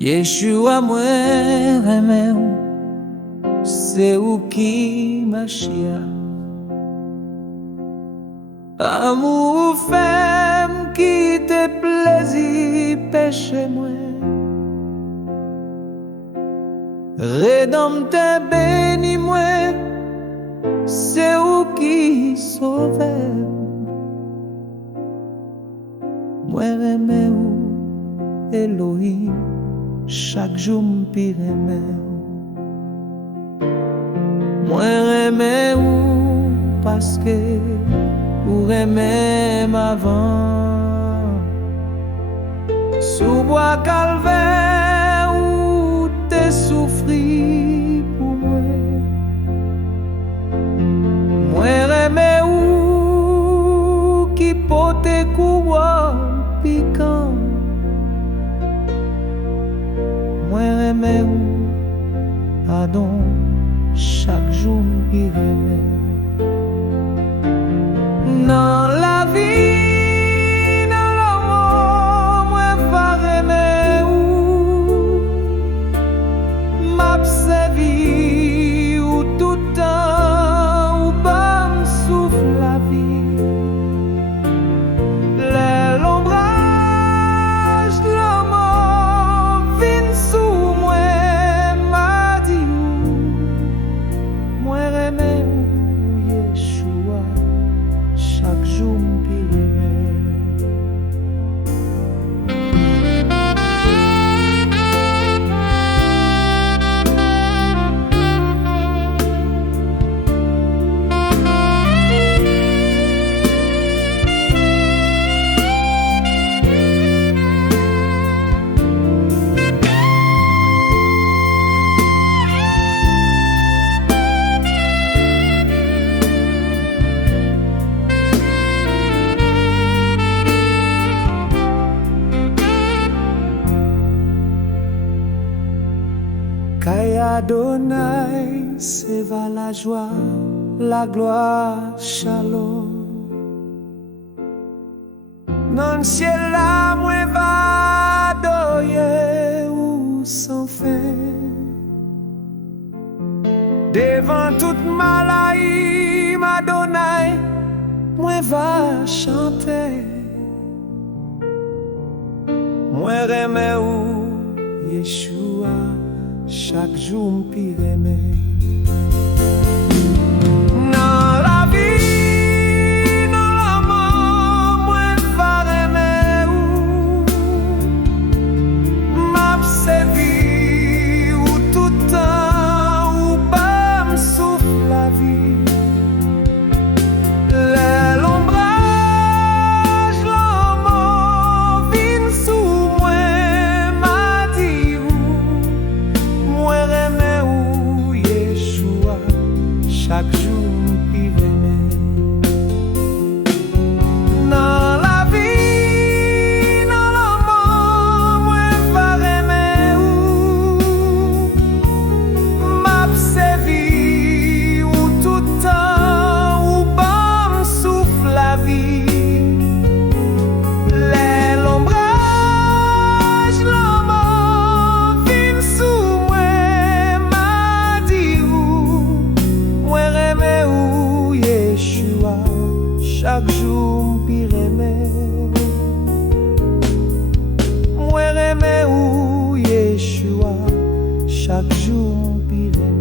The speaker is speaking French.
Yeshua mwen reme ou, c'est ou qui Mashiach. Amour femme qui te plaisir péché moi. Rédempteur béni moi, c'est ou qui sauve. Moi reme ou Elohim, chaque jour m'pire reme ou. Moi reme ou parce que ou reme m'avant. Sous bois calvaire ou te souffri pour moi. Moi reme ou qui pote couloir piquant. Moi reme ou pardon chaque jour qui reme. Dans la vie, dans l'amour, moi va reme ou m'observer ou tout temps ou pas me souffle la vie. L'ombrage de l'amour vient sous moi, m'a dit ou moi reme ou Yeshua. Chaque jour m'pire Kay Adonai, c'est va la joie, la gloire, shalom. Dans le ciel là, moi va adorer ou sans fin. Devant toute malaï, Adonai, moi va chanter. Moi reme ou Yeshua. Chaque jour m'pire reme. Dans la vie, dans l'amour, moi va reme ou m'observer ou tout temps ou pas me souffle la vie. L'ombrage, l'amour vient sous moi, m'a dit ou moi reme ou Yeshua, chaque jour m'pire reme. Dans la vie, dans l'amour, moi va reme ou m'observer ou tout temps ou pas me souffle la vie. L'ombrage, l'amour vient sous moi, m'a dit ou moi reme ou Yeshua, chaque jour m'pire reme. Moi reme ou Yeshua, chaque jour m'pire reme.